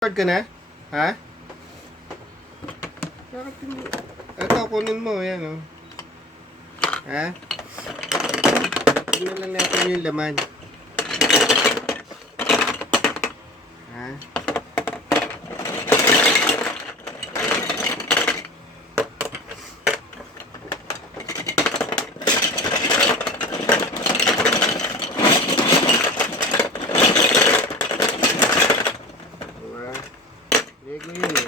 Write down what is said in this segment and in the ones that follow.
Card ka na? Ha? Bakit hindi? Ito, kunin mo. Yan, oh. Ha? Tingnan lang natin yung laman. Ha? Lego yun eh.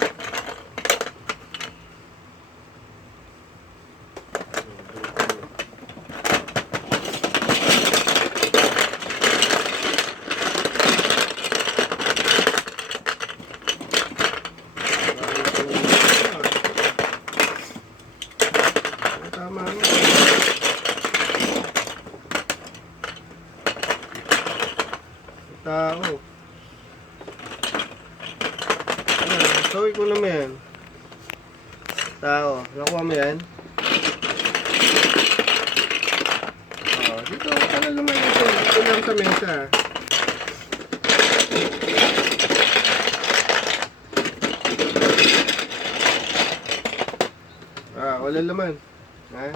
Tama nga. Tao. Sawi ko naman yan. Tao. Nakuha mo yan? Dito. Para naman ito. Dito lang sa mesa. Wala laman. Ha?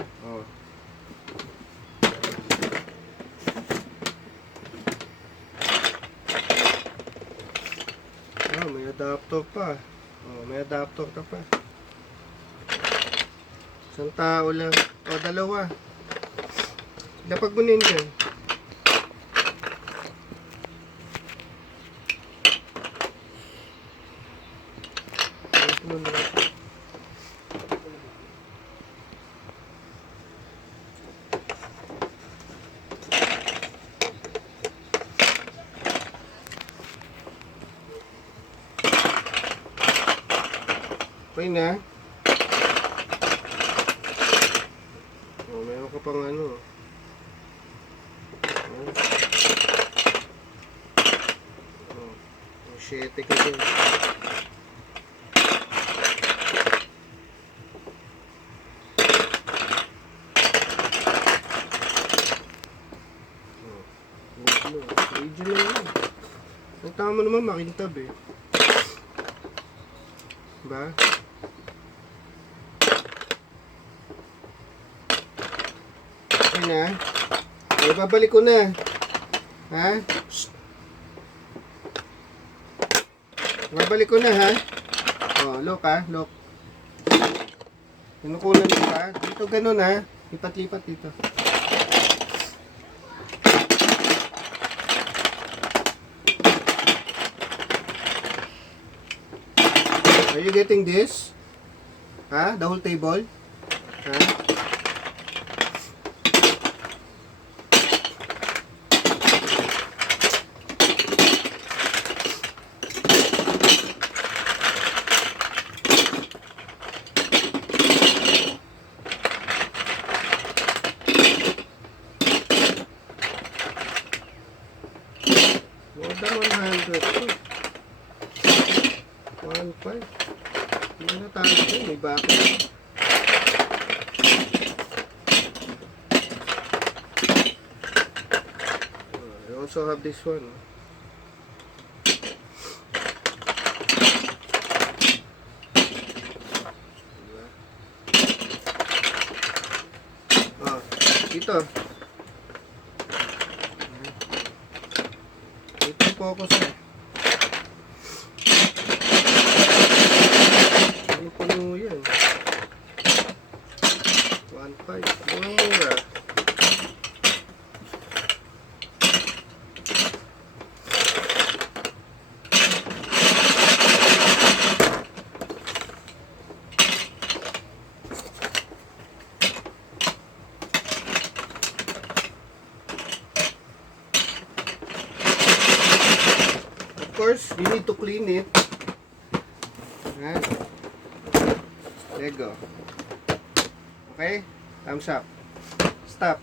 May adapter pa. May adapter ka pa. Isang tao lang. Dalawa. Lapag mo na yun dyan. Okay na. Meron ka pang ano. Shete ka din. Original yun. Ang tama naman makintab eh. Diba? Okay na. Ay, babalik ko na. Ha? Shhh. Babalik ko na ha. Look ha. Look. Kinukunan mo ha. Dito ganun ha. Lipat-lipat dito. Are you getting this? Ha? The whole table? Ha? More than 100. 1.5. Hindi na tayo ito. May bakit. I also have this one. Ito. Ito focus na. Puno yan. 1.5. Mura. Of course, you need to clean it. There you go. Okay? Thumbs up. Stop.